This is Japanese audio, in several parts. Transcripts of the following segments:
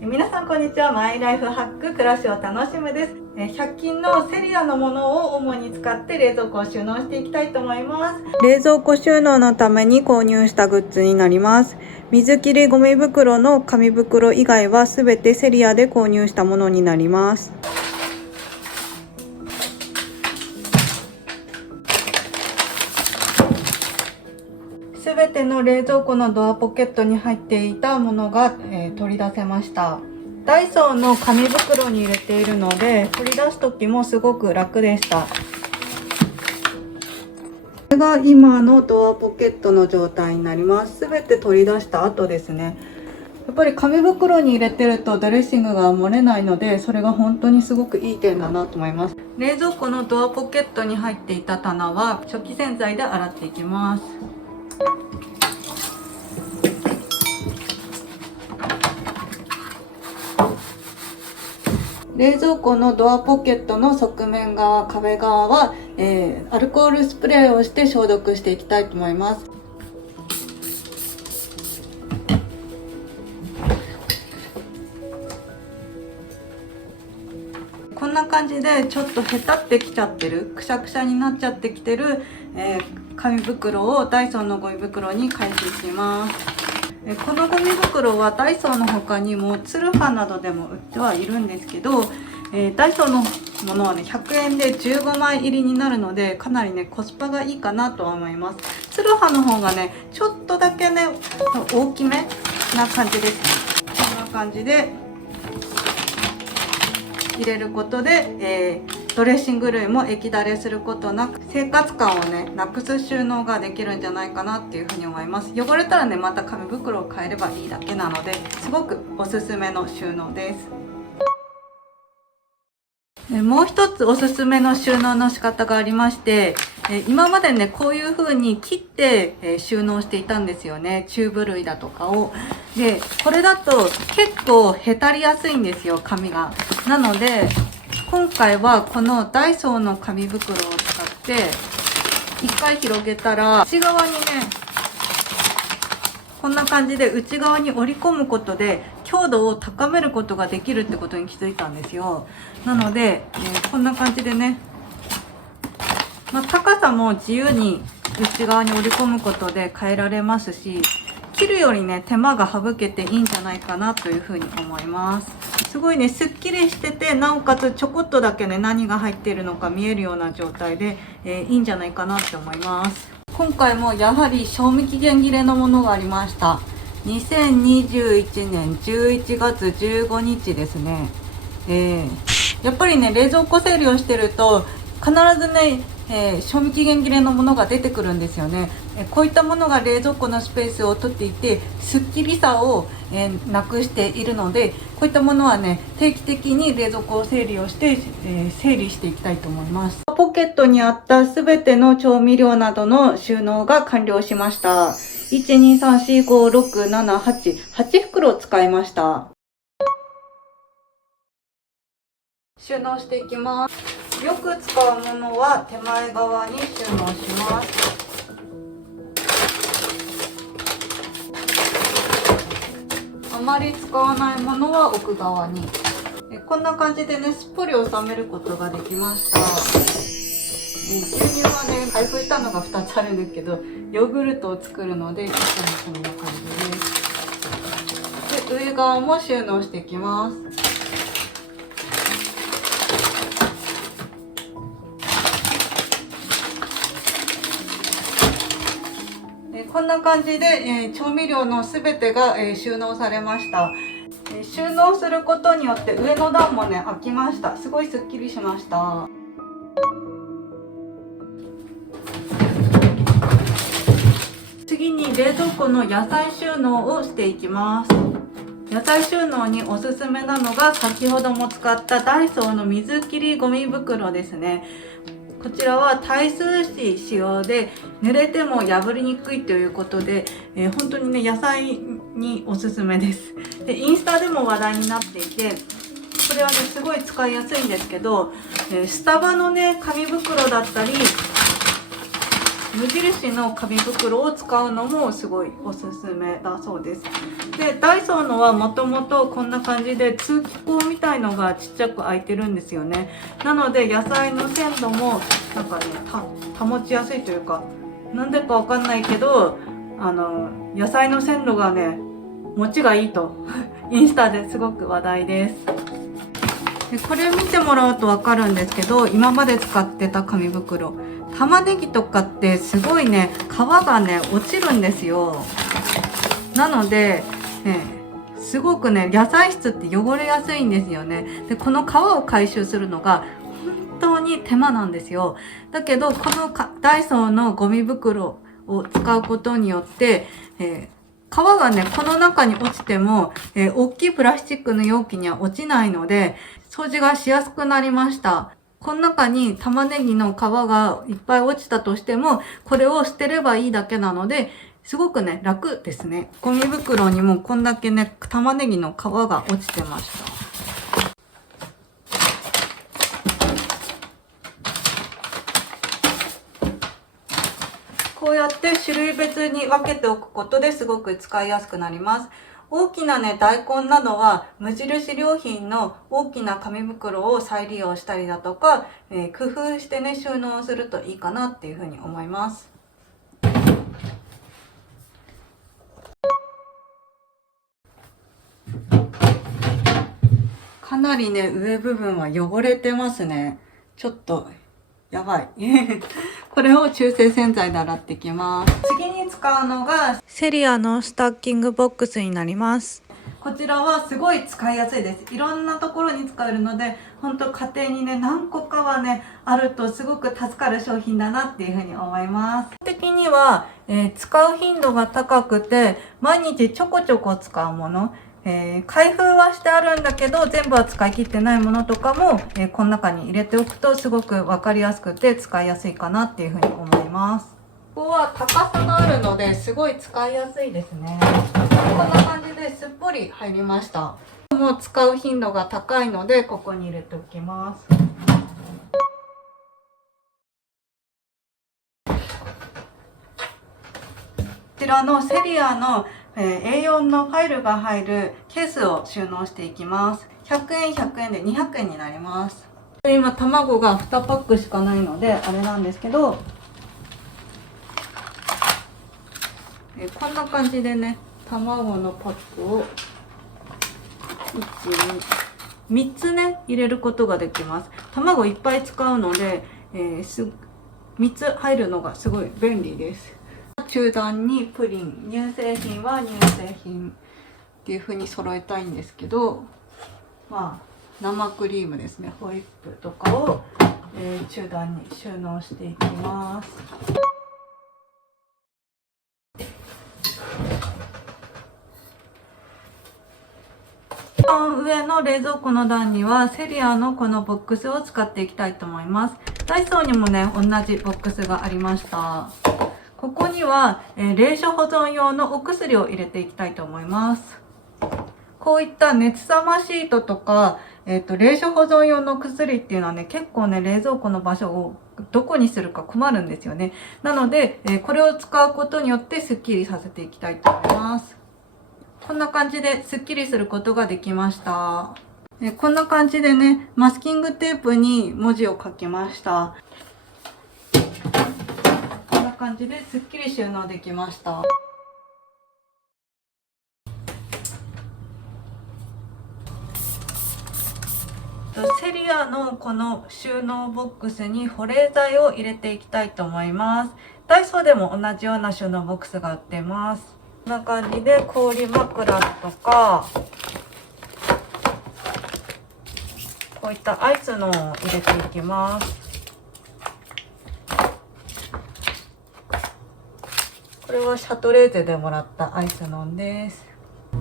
皆さんこんにちは。マイライフハック暮らしを楽しむです。100均のセリアのものを主に使って冷蔵庫を収納していきたいと思います。冷蔵庫収納のために購入したグッズになります。水切りゴミ袋の紙袋以外はすべてセリアで購入したものになります。すべての冷蔵庫のドアポケットに入っていたものが、取り出せました。ダイソーの紙袋に入れているので取り出す時もすごく楽でした。これが今のドアポケットの状態になります。すべて取り出した後ですね。やっぱり紙袋に入れてるとドレッシングが漏れないので、それが本当にすごくいい点だなと思います。冷蔵庫のドアポケットに入っていた棚は食器洗剤で洗っていきます。冷蔵庫のドアポケットの側面側、壁側は、アルコールスプレーをして消毒していきたいと思います。こんな感じでちょっとへたってきちゃってる、くしゃくしゃになっちゃってきてる、紙袋をダイソーのゴミ袋に変えていきます。このゴミ袋はダイソーの他にもツルハなどでも売ってはいるんですけど、ダイソーのものはね100円で15枚入りになるので、かなりねコスパがいいかなとは思います。ツルハの方がねちょっとだけね大きめな感じですね。こんな感じで入れることで、ドレッシング類も液だれすることなく生活感をねなくす収納ができるんじゃないかなっていうふうに思います。汚れたらねまた紙袋を変えればいいだけなので、すごくおすすめの収納です。もう一つおすすめの収納の仕方がありまして、今までねこういう風に切って収納していたんですよね。チューブ類だとかを。でこれだと結構へたりやすいんですよ、紙が。なので今回はこのダイソーの紙袋を使って一回広げたら内側にねこんな感じで内側に折り込むことで強度を高めることができるってことに気づいたんですよ。なので、こんな感じでね、高さも自由に内側に折り込むことで変えられますし、切るよりね手間が省けていいんじゃないかなというふうに思います。すごいねすっきりしてて、なおかつちょこっとだけね何が入っているのか見えるような状態で、いいんじゃないかなって思います。今回もやはり賞味期限切れのものがありました。2021年11月15日ですね。やっぱりね冷蔵庫整理をしてると必ずね、賞味期限切れのものが出てくるんですよね。こういったものが冷蔵庫のスペースを取っていてすっきりさを、なくしているので、こういったものはね定期的に冷蔵庫を整理をして、整理していきたいと思います。ポケットにあったすべての調味料などの収納が完了しました。123456788袋を使いました。収納していきます。よく使うものは手前側に収納します。あまり使わないものは奥側に。こんな感じでねすっぽり収めることができました。牛乳はね開封したのが2つあるんですけど、ヨーグルトを作るのでいつもこんな感じです。で上側も収納していきます。こんな感じで、調味料のすべてが、収納されました。収納することによって上の段もね開きました。すごいすっきりしました。次に冷蔵庫の野菜収納をしていきます。野菜収納におすすめなのが先ほども使ったダイソーの水切りゴミ袋ですね。こちらは耐水紙使用で濡れても破りにくいということで、本当にね野菜におすすめです。でインスタでも話題になっていて、これはねすごい使いやすいんですけど、スタバのね紙袋だったり無印の紙袋を使うのもすごいおすすめだそうです。でダイソーのはもともとこんな感じで通気口みたいのがちっちゃく開いてるんですよね。なので野菜の鮮度もなんかね保ちやすいというか、なんでかわかんないけど野菜の鮮度がね持ちがいいとインスタですごく話題です。でこれ見てもらうと分かるんですけど、今まで使ってた紙袋、玉ねぎとかってすごいね皮がね落ちるんですよ。なので、すごくね野菜室って汚れやすいんですよね。でこの皮を回収するのが本当に手間なんですよ。だけどこのダイソーのゴミ袋を使うことによって、皮がねこの中に落ちても、大きいプラスチックの容器には落ちないので掃除がしやすくなりました。この中に玉ねぎの皮がいっぱい落ちたとしても、これを捨てればいいだけなので、すごくね、楽ですね。ゴミ袋にもこんだけね、玉ねぎの皮が落ちてました。こうやって種類別に分けておくことですごく使いやすくなります。大きなね、大根などは無印良品の大きな紙袋を再利用したりだとか、工夫してね、収納するといいかなっていうふうに思います。かなりね、上部分は汚れてますね。ちょっとやばい。これを中性洗剤で洗っていきます。次に使うのがセリアのスタッキングボックスになります。こちらはすごい使いやすいです。いろんなところに使えるので、本当家庭にね、何個かはね、あるとすごく助かる商品だなっていうふうに思います。基本的には、使う頻度が高くて、毎日ちょこちょこ使うもの、開封はしてあるんだけど全部は使い切ってないものとかも、この中に入れておくとすごく分かりやすくて使いやすいかなっていうふうに思います。ここは高さがあるのですごい使いやすいですね。こんな感じですっぽり入りました。もう使う頻度が高いのでここに入れておきます。こちらのセリアのA4 のファイルが入るケースを収納していきます。100円100円で200円になります。今卵が2パックしかないのであれなんですけど、こんな感じでね、卵のパックを3つね入れることができます。卵いっぱい使うので、3つ入るのがすごい便利です。中段にプリン、乳製品は乳製品っていう風に揃えたいんですけど、まあ生クリームですね、ホイップとかを、中段に収納していきます。上の冷蔵庫の段にはセリアのこのボックスを使っていきたいと思います。ダイソーにもね、同じボックスがありました。ここには、冷所保存用のお薬を入れていきたいと思います。こういった熱さまシートとか、冷所保存用の薬っていうのはね、結構ね、冷蔵庫の場所をどこにするか困るんですよね。なので、これを使うことによってスッキリさせていきたいと思います。こんな感じでスッキリすることができました。こんな感じでね、マスキングテープに文字を書きました。こんな感じですっきり収納できました。セリアのこの収納ボックスに保冷剤を入れていきたいと思います。ダイソーでも同じような収納ボックスが売ってます。こんな感じで氷枕とか、こういったアイスのを入れていきます。これはシャトレーゼでもらったアイスのんです。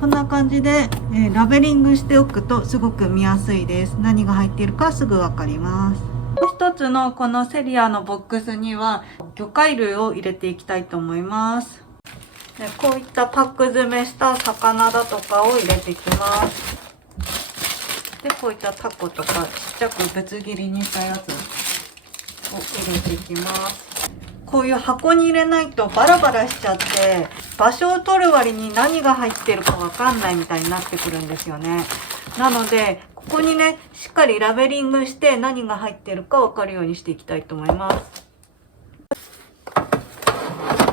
こんな感じで、ラベリングしておくとすごく見やすいです。何が入っているかすぐわかります。もう一つのこのセリアのボックスには魚介類を入れていきたいと思います。こういったパック詰めした魚だとかを入れていきます。で、こういったタコとかちっちゃくぶつ切りにしたやつを入れていきます。こういう箱に入れないとバラバラしちゃって、場所を取る割に何が入ってるかわかんないみたいになってくるんですよね。なので、ここにね、しっかりラベリングして何が入ってるかわかるようにしていきたいと思います。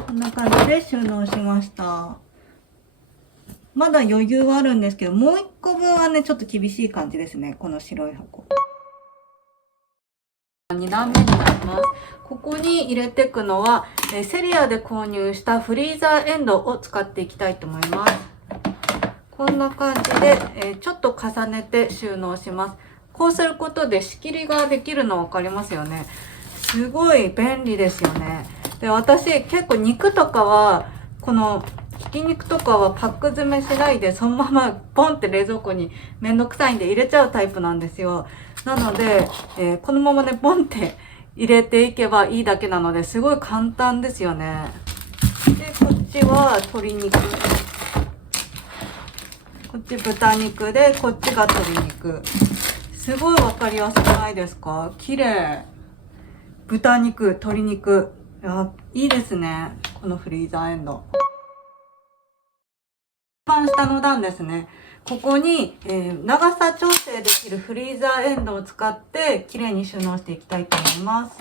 こんな感じで収納しました。まだ余裕はあるんですけど、もう1個分はね、ちょっと厳しい感じですね。この白い箱。2段目になります。ここに入れていくのは、セリアで購入したフリーザーエンドを使っていきたいと思います。こんな感じで、ちょっと重ねて収納します。こうすることで仕切りができるの分かりますよね。すごい便利ですよね。で、私結構肉とかは、このひき肉とかはパック詰めしないでそのままポンって冷蔵庫にめんどくさいんで入れちゃうタイプなんですよ。なので、このままねポンって入れていけばいいだけなのですごい簡単ですよね。で、こっちは鶏肉。こっち豚肉で、こっちが鶏肉。すごいわかりやすくないですか？綺麗。豚肉、鶏肉。いいですね。このフリーザーエンド。一番下の段ですね。ここに、長さ調整できるフリーザーエンドを使って綺麗に収納していきたいと思います。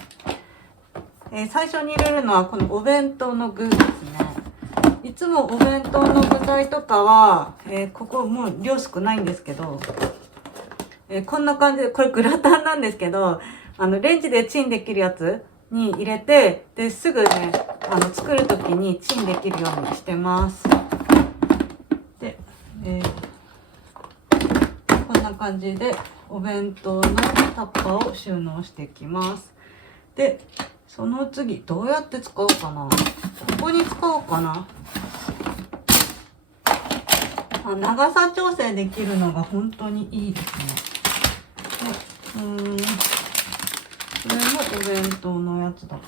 最初に入れるのはこのお弁当の具ですね。いつもお弁当の具材とかは、ここもう量少ないんですけど、こんな感じで、これグラタンなんですけど、レンジでチンできるやつに入れて、で、すぐね、作るときにチンできるようにしてます。で、こんな感じでお弁当のタッパーを収納していきます。で、その次どうやって使おうかな。ここに使おうかな。長さ調整できるのが本当にいいですね。で、これもお弁当のやつだか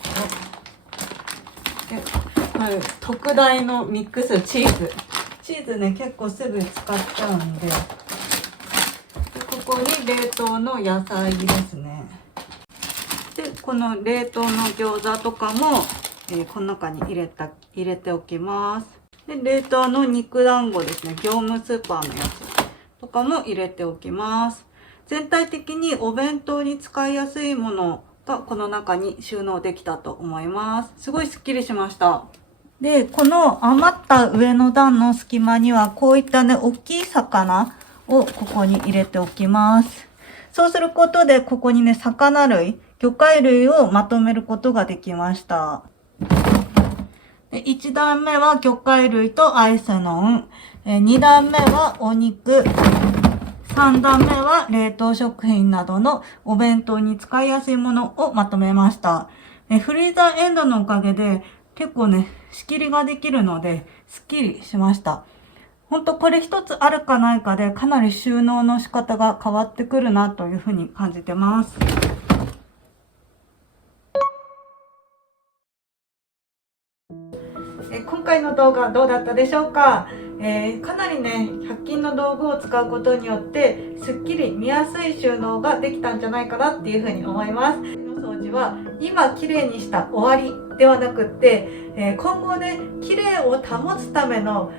ら。で、これ特大のミックスチーズ。チーズね、結構すぐ使っちゃうんで。で、ここに冷凍の野菜ですね。で、この冷凍の餃子とかも、この中に入れておきます。で、冷凍の肉団子ですね。業務スーパーのやつとかも入れておきます。全体的にお弁当に使いやすいものがこの中に収納できたと思います。すごいスッキリしました。で、この余った上の段の隙間にはこういったね、大きい魚をここに入れておきます。そうすることでここにね、魚類、魚介類をまとめることができました。で、1段目は魚介類とアイスノン。2段目はお肉。3段目は冷凍食品などのお弁当に使いやすいものをまとめました。フリーザーエンドのおかげで結構ね、仕切りができるので、スッキリしました。ほんとこれ一つあるかないかでかなり収納の仕方が変わってくるなというふうに感じてます。今回の動画どうだったでしょうか。かなりね、100均の道具を使うことによってすっきり見やすい収納ができたんじゃないかなっていうふうに思います。掃除は今きれいにした終わりではなくって、今後ね、きれいを保つための、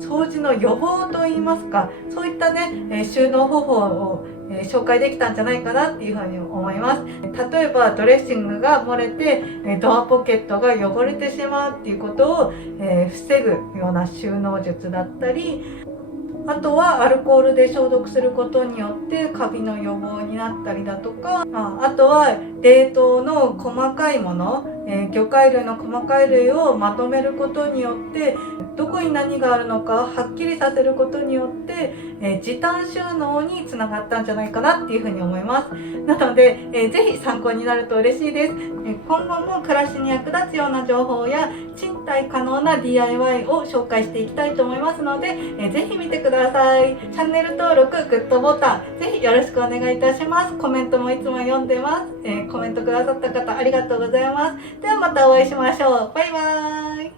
掃除の予防といいますか、そういったね、収納方法を紹介できたんじゃないかなっていうふうに思います。例えばドレッシングが漏れてドアポケットが汚れてしまうっていうことを防ぐような収納術だったり、あとはアルコールで消毒することによってカビの予防になったりだとか、あとは冷凍の細かいもの、魚介類の細かい類をまとめることによってどこに何があるのかをはっきりさせることによって、時短収納につながったんじゃないかなっていうふうに思います。なので、ぜひ参考になると嬉しいです。今後も暮らしに役立つような情報や賃貸可能な DIY を紹介していきたいと思いますので、ぜひ見てください。チャンネル登録、グッドボタン、ぜひよろしくお願いいたします。コメントもいつも読んでます。コメントくださった方ありがとうございます。ではまたお会いしましょう。バイバーイ。